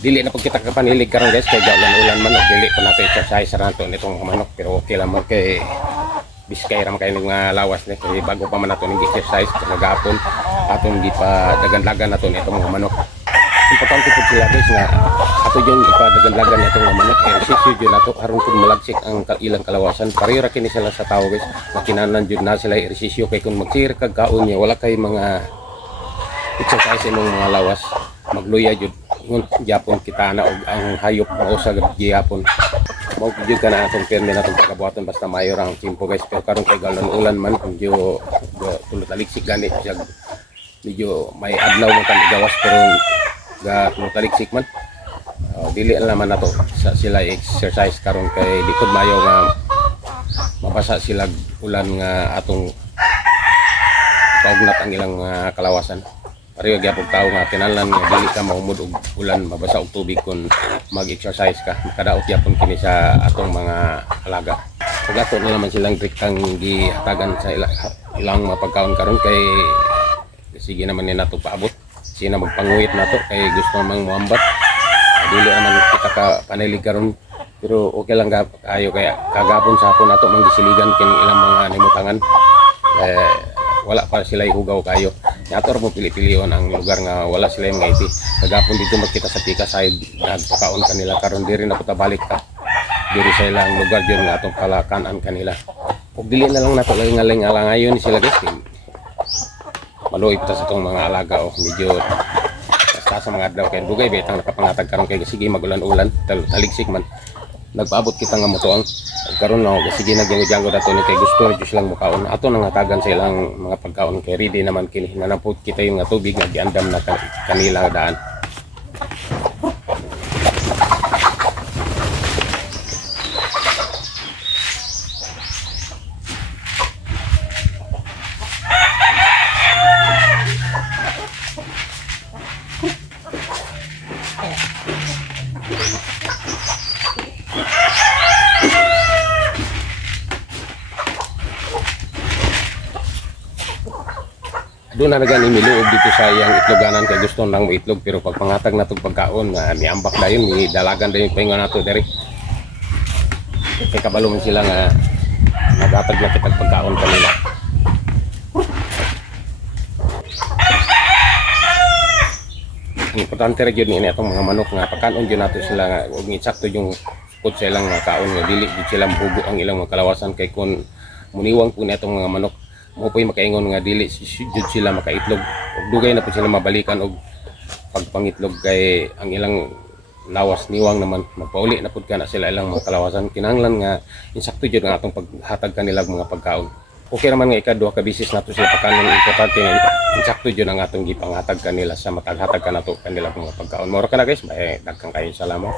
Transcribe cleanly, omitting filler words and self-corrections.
dili na pag kita kapanilig karon guys kay ulan man og dili pa nato exercise ra nato nitong mga manok, pero okay lang man kay biskay ra man kay nga lawas ni kay bago pa man nato ning exercise kagapon aton gi pa dagan-dagan nato nitong mga manok. Importante po sila guys nga ato yung ipadagan-dagan nitong mga manok ehersisyo jud nato aron kun malagsik ang ilang kalawasan. Pareho ra kini sila sa tao guys, makinanan jud na sila ehersisyo kay kun magsir kag kaon niya wala kay mga exercise imong mga lawas magluya jud ngun gyapon kita na og ang hayop mao sa gyapon mao jud kana atong permi natong pagkabuhaton basta mayor ang timpo guys. Pero karon kay galon ulan man medyo tulot aliksik gani siya, medyo may adlaw man kan gawas pero ga tulot aliksik man dili naman nato sa sila exercise karon kay likod mayo nga mabasa sila ulan nga atong paugnat ang ilang mga kalawasan. Pareho gyapon tao nga kinahanglan nga dili ka mahumod og ulan mabasa og tubig kun mag-exercise ka. Makadaot gyapon kini sa atong mga alaga. Ug ato na naman silang direktang gihatagan sa ilang mapagkaon karon kay sige naman ni nato paabot. Sina magpanguwit nato kay gusto namang muambat. Dili naman kita ka panilig karon, pero okay lang kayo kay kagapon sa hapon nato manggisiligan kini ilang mga nimutangan. Wala pa sila ihugaw kayo. Ato ra mo pili-pilion ang lugar nga wala sila mga iti. Kagapon dito magkita sa Pika side nagpakaon kanila karon diri na puta balik ka. Diri sa ilang lugar diyon nga atong palakanan kanila. Ug dili na lang nato laing alangayon sila guys. Maluoy pa sa tong mga alaga o medyo basta sa mga adlaw kay dugay betang nakapangatag karon kay sige magulan-ulan taligsik man. Nagpaabot kita nga motoang karon no sige nagyanggo dato ni kay gusto jud silang mukaon ato nang hatagan sa ilang mga pagkaon kay ready naman kini nanapod kita yung nga tubig nga giandam na kanila daan. Doon na nagani miluog dito sa iyang itloganan kay gusto nang maitlog, pero pag pangatag na itong pagkaon nga niambak na yun, ni dalagan na yung pahinga nato diri. Kay kabalo man sila nga nagatag na kitag pagkaon kanila. Importante ra gyud ni atong mga manok nga pagkaon gyud nato sila nga ug insakto yung sukod sa ilang nga kaon nga dili gyud sila mahugo ang ilang mga kalawasan kay kun muniwang po ni atong mga manok mo po'y makaingon nga dili jud sila makaitlog ug dugay na po sila mabalikan og pagpangitlog kay ang ilang lawas niwang naman magpauli na pud kana sila ilang mga kalawasan. Kinahanglan nga insakto jud ang atong paghatag kanila mga pagkaon. Okay naman nga ikaduha ka bisis nato sila pagkaon, importante nga insakto jud ang atong gipanghatag kanila sa mataghatag kanato kanila mga pagkaon. Moro ka na guys, dagkang kayo salamat.